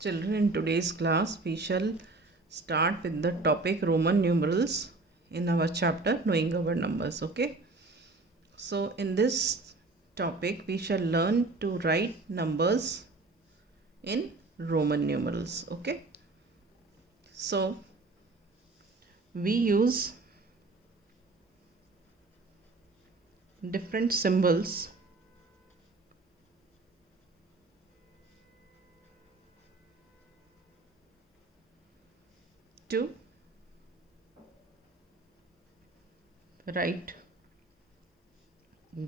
Children, in today's class, we shall start with the topic Roman numerals in our chapter Knowing Our Numbers. Okay, so in this topic, we shall learn to write numbers in Roman numerals. Okay, so we use different symbols to write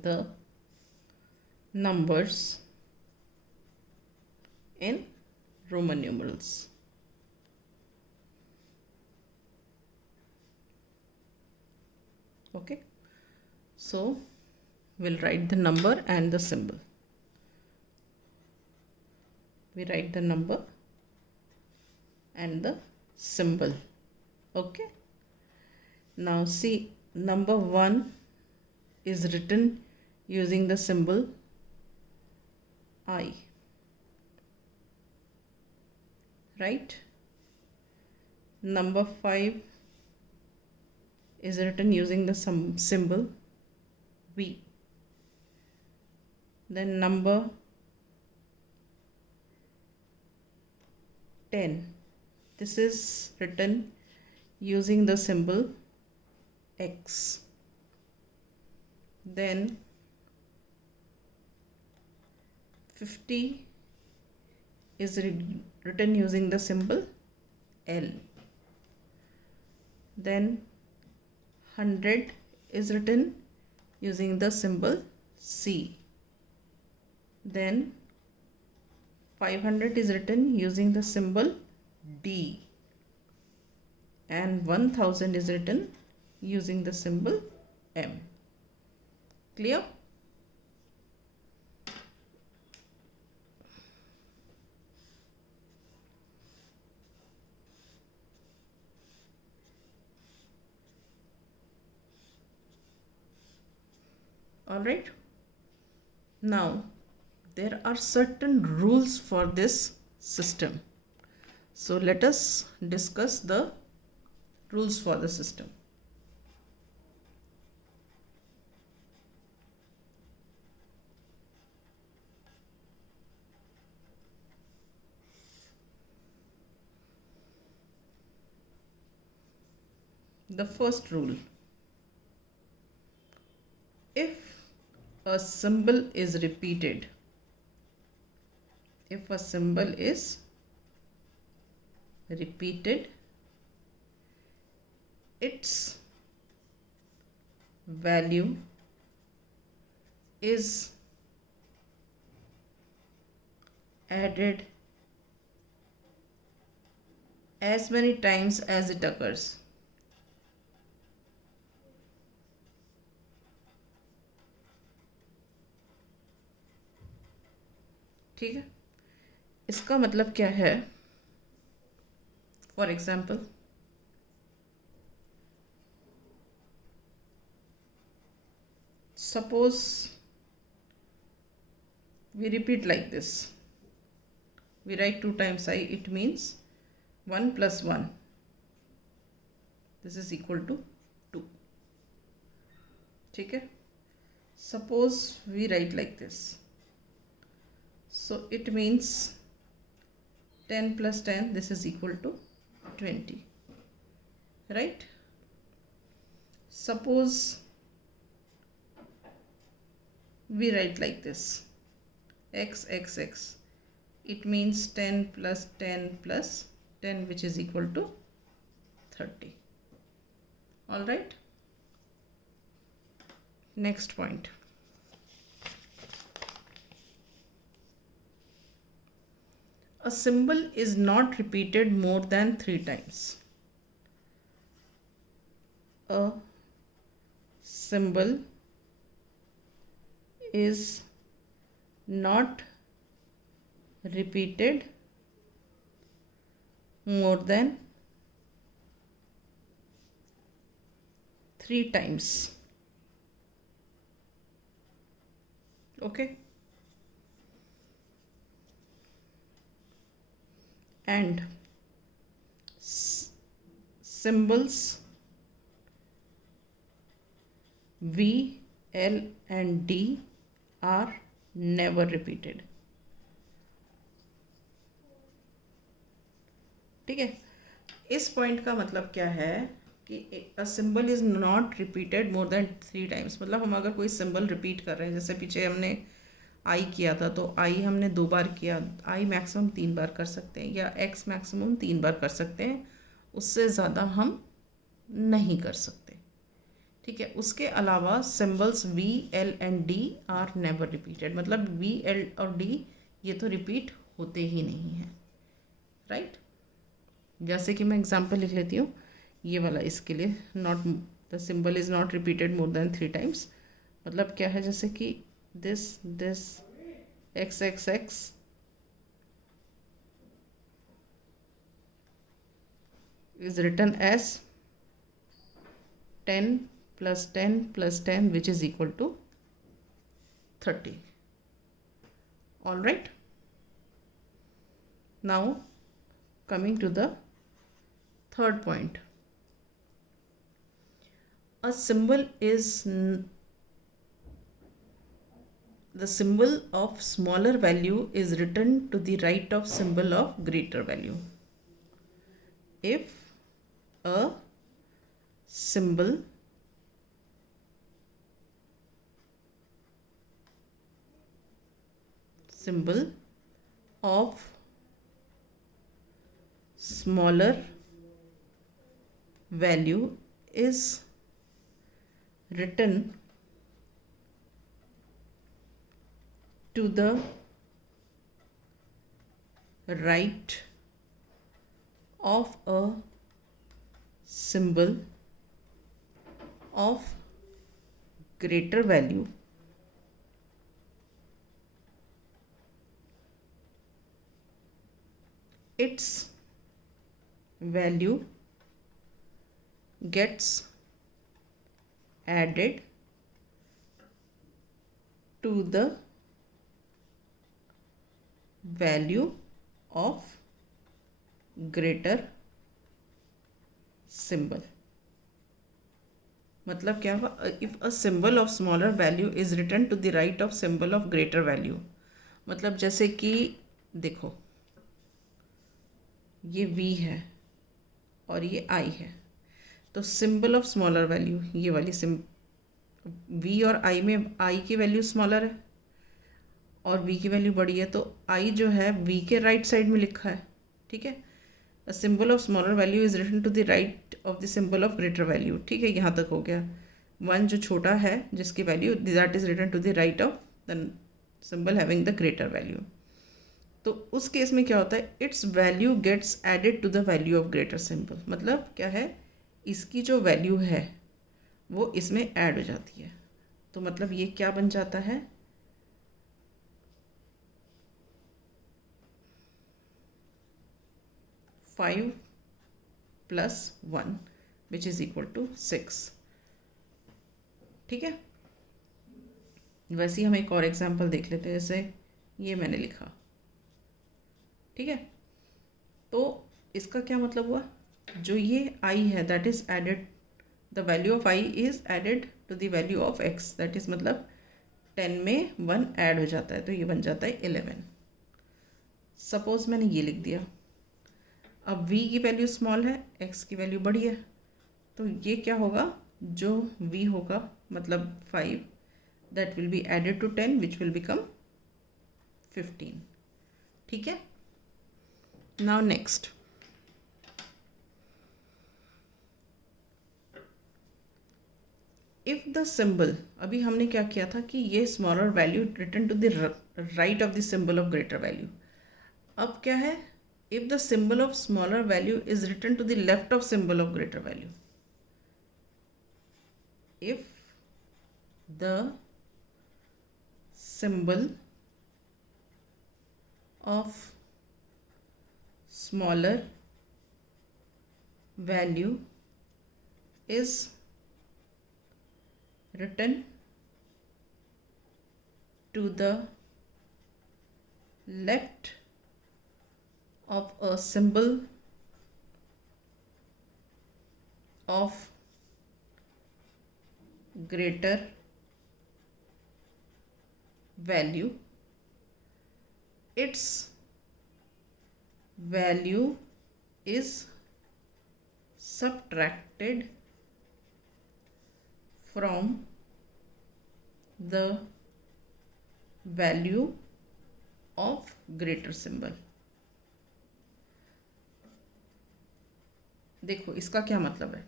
the numbers in Roman numerals. Okay, so we'll write the number and the symbol. We write the number and the symbol. Okay, now see, number 1 is written using the symbol I, right? Number 5 is written using the symbol V. Then number 10, this is written using the symbol X. Then 50 is written using the symbol L. Then 100 is written using the symbol C. Then 500 is written using the symbol D. And 1000 is written using the symbol M. Clear? Alright. Now, there are certain rules for this system. So let us discuss the rules for the system. The first rule: if a symbol is repeated, its value is added as many times as it occurs. ठीक है, इसका मतलब क्या है? For example, suppose we repeat like this. We write 2 times I, it means 1 plus 1. This is equal to 2. ठीक है, suppose we write like this. So it means 10 plus 10, this is equal to 20, right? Suppose we write like this, x, it means 10 plus 10 plus 10, which is equal to 30. All right. Next point. A symbol is not repeated more than 3 times. A symbol is not repeated more than 3 times. Okay. and symbols V, L and D are never repeated. ठीक है, इस पॉइंट का मतलब क्या है कि a symbol is not repeated more than 3 times. मतलब हम अगर कोई सिंबल रिपीट कर रहे हैं, जैसे पीछे हमने आई किया था, तो आई हमने 2 बार किया, आई मैक्सिमम 3 बार कर सकते हैं, या एक्स मैक्सिमम 3 बार कर सकते हैं, उससे ज़्यादा हम नहीं कर सकते. ठीक है, उसके अलावा symbols V, L and D are never repeated. मतलब वी, एल और डी ये तो रिपीट होते ही नहीं हैं. राइट, जैसे कि मैं एग्जांपल लिख लेती हूँ ये वाला इसके लिए. Not the symbol is not repeated more than 3 times. मतलब क्या है, जैसे कि this X X X is written as 10 plus 10 plus 10 which is equal to 30. All right, now coming to the third point, a symbol is the symbol of smaller value is written to the right of symbol of greater value. If a symbol of smaller value is written to the right of a symbol of greater value, its value gets added to the value of greater symbol. मतलब क्या हुआ, if a symbol of smaller value is written to the right of symbol of greater value. मतलब जैसे कि देखो, ये v है और ये i है, तो सिंबल ऑफ स्मॉलर वैल्यू ये वाली v और i में i की वैल्यू स्मॉलर है और v की वैल्यू बड़ी है, तो i जो है v के राइट साइड में लिखा है. ठीक है, a symbol of smaller value is written to the right of the symbol of greater value. ठीक है, यहाँ तक हो गया. वन जो छोटा है जिसकी value that is written to the right of the symbol having the greater value. तो उस केस में क्या होता है, its value gets added to the value of greater symbol. मतलब क्या है, इसकी जो वैल्यू है वो इसमें ऐड हो जाती है. तो मतलब ये क्या बन जाता है, 5 plus 1 which is equal to 6. ठीक है, वैसे ही हम एक और एग्जाम्पल देख लेते हैं. जैसे ये मैंने लिखा, ठीक है, तो इसका क्या मतलब हुआ, जो ये i है that is added, the value of i is added to the value of x. That is मतलब 10 में 1 ऐड हो जाता है, तो ये बन जाता है 11. सपोज मैंने ये लिख दिया. अब v की वैल्यू स्मॉल है, x की वैल्यू बड़ी है, तो ये क्या होगा, जो v होगा मतलब 5 that will be added to 10 which will become 15. ठीक है, now next, if the symbol, अभी हमने क्या किया था कि ये smaller value written to the right of the symbol of greater value. अब क्या है, if the symbol of smaller value is written to the left of symbol of greater value. If the symbol of smaller value is written to the left of a symbol of greater value, its value is subtracted from the value of greater symbol. देखो इसका क्या मतलब है.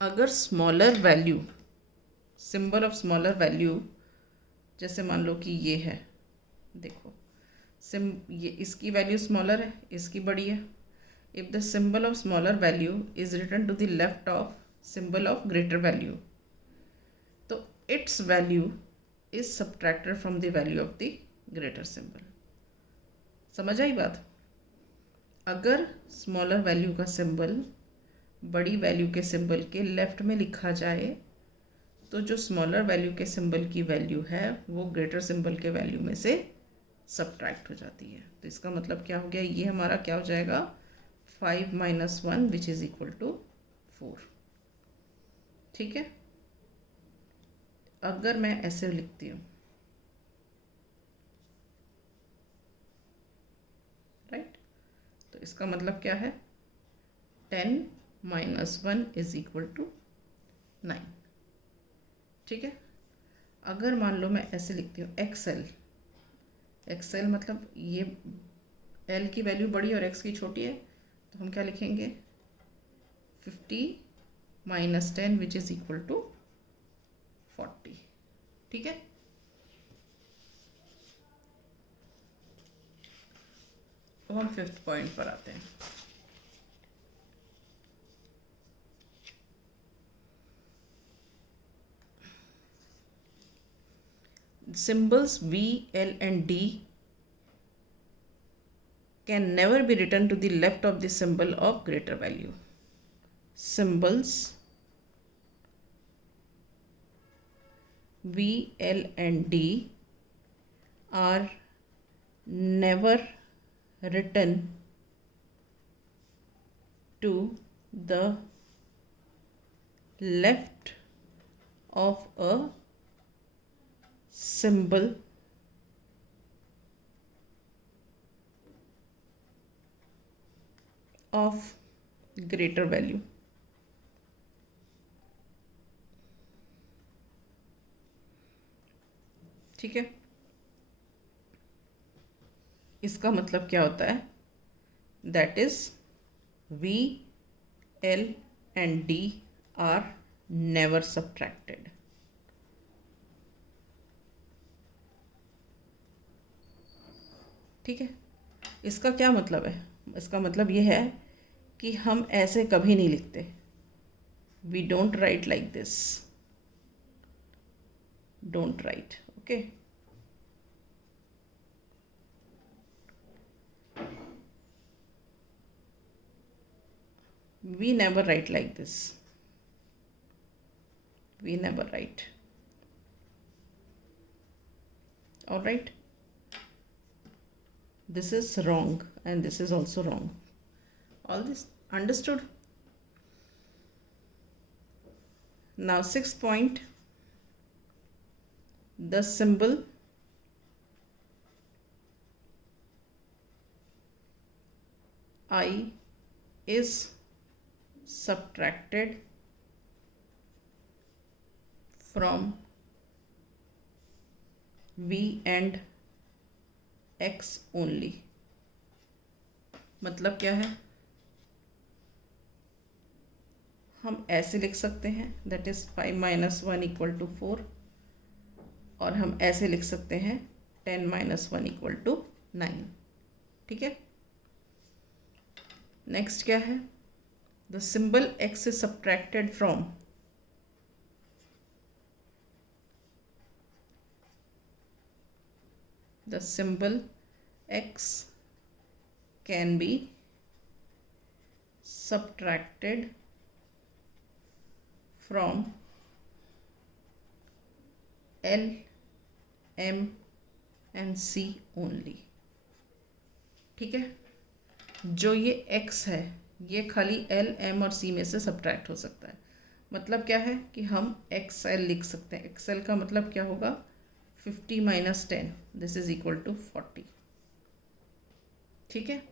अगर smaller value, symbol of smaller value, जैसे मान लो कि ये है, देखो ये इसकी वैल्यू स्मॉलर है, इसकी बड़ी है. If the symbol of smaller value is written to the left of symbol of greater value, तो its value is subtracted from the value of the greater symbol. समझ आई बात. अगर स्मॉलर वैल्यू का सिंबल बड़ी वैल्यू के symbol के left में लिखा जाए, तो जो स्मॉलर वैल्यू के सिंबल की वैल्यू है वो ग्रेटर सिंबल के वैल्यू में से सब्ट्रैक्ट हो जाती है. तो इसका मतलब क्या हो गया, ये हमारा क्या हो जाएगा, 5 - 1 विच इज़ इक्वल टू 4. ठीक है. अगर मैं ऐसे लिखती हूँ, राइट, तो इसका मतलब क्या है, 10 - 1 इज इक्वल टू 9. ठीक है. अगर मान लो मैं ऐसे लिखती हूँ XL, XL मतलब ये L की वैल्यू बड़ी और X की छोटी है, तो हम क्या लिखेंगे, 50 - 10 विच इज़ इक्वल टू 40. ठीक है. अब हम 5th पॉइंट पर आते हैं. Symbols V, L and D can never be written to the left of the symbol of greater value. Symbols V, L and D are never written to the left of a symbol of greater value. ठीक है. इसका मतलब क्या होता है, that is V, L and D are never subtracted. ठीक है. इसका क्या मतलब है, इसका मतलब ये है कि हम ऐसे कभी नहीं लिखते. We don't write like this, don't write. Okay. We never write like this. We never write. All right. This is wrong and this is also wrong. All this understood? Now 6th point. The symbol I is subtracted from V and X only. मतलब क्या है, हम ऐसे लिख सकते हैं, that is 5 - 1 equal to 4, और हम ऐसे लिख सकते हैं 10 - 1 इक्वल टू 9. ठीक है. नेक्स्ट क्या है, the symbol X is subtracted from the symbol X can be subtracted from L, M and C only. ठीक है, जो ये x है ये खाली L, M और C में से सब्ट्रैक्ट हो सकता है। मतलब क्या है कि हम XL लिख सकते हैं। XL का मतलब क्या होगा, 50 minus 10, this is equal to 40। ठीक है,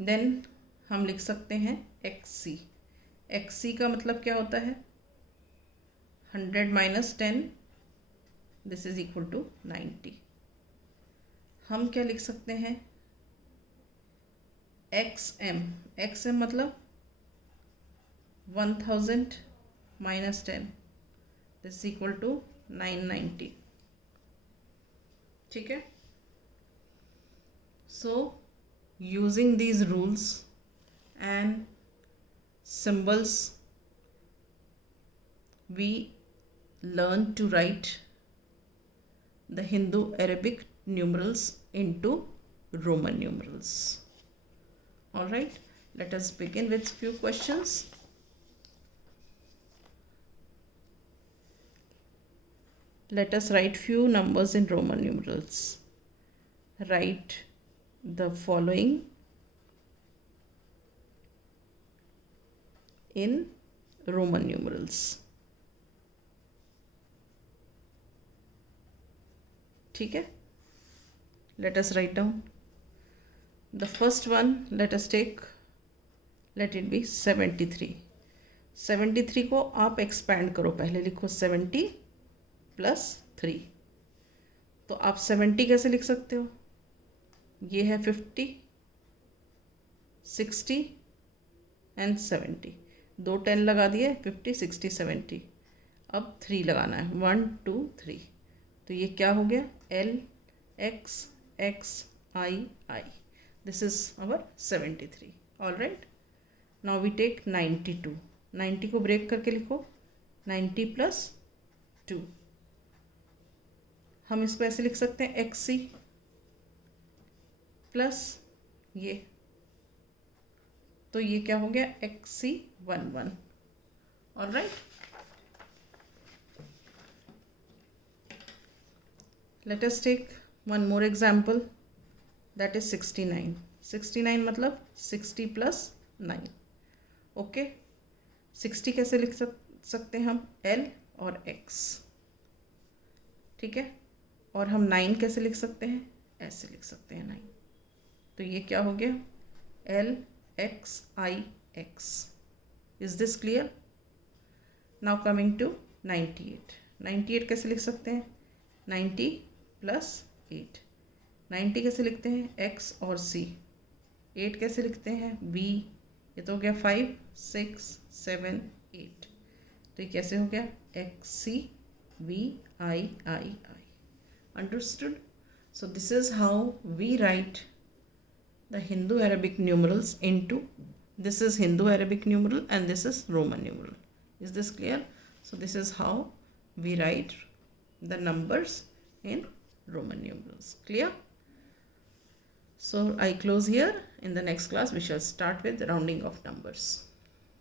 देन हम लिख सकते हैं XC। XC का मतलब क्या होता है, 100 minus 10, this is equal to 90। हम क्या लिख सकते हैं, XM। XM मतलब 1000 minus 10, this is equal to 990। ठीक है, so using these rules and symbols we learn to write the Hindu Arabic numerals into Roman numerals. All right, let us begin with few questions. Let us write few numbers in Roman numerals. Write the following in Roman numerals. ठीक है, let us write down the first one. Let us take, let it be 73. 73 को आप एक्सपैंड करो, पहले लिखो 70 प्लस 3। तो आप 70 कैसे लिख सकते हो, ये है 50, 60 एंड 70, दो 10 लगा दिए, 50, 60, 70। अब 3 लगाना है, 1 2 3। तो ये क्या हो गया, L X X I I, this is our 73। All right, now we take 92। 90 को ब्रेक करके लिखो, 90 प्लस 2। हम इसको ऐसे लिख सकते हैं XC प्लस ये, तो ये क्या हो गया, XC11। All right, let us take one more example, that is 69. 69 मतलब 60 प्लस 9। ओके, 60 कैसे लिख सकते हैं हम, L और X। ठीक है, और हम 9 कैसे लिख सकते हैं, ऐसे लिख सकते हैं 9। तो ये क्या हो गया, L X I X। Is this clear? Now coming to 98। 98 कैसे लिख सकते हैं, 90 प्लस 8। 90 कैसे लिखते हैं, X और C। 8 कैसे लिखते हैं, B। ये तो हो गया 5 6 7 8। तो ये कैसे हो गया, XC V I I I। Understood? So this is how we write the Hindu Arabic numerals into, this is Hindu Arabic numeral and this is Roman numeral. Is this clear? So this is how we write the numbers in Roman numerals. Clear? So I close here. In the next class we shall start with rounding of numbers.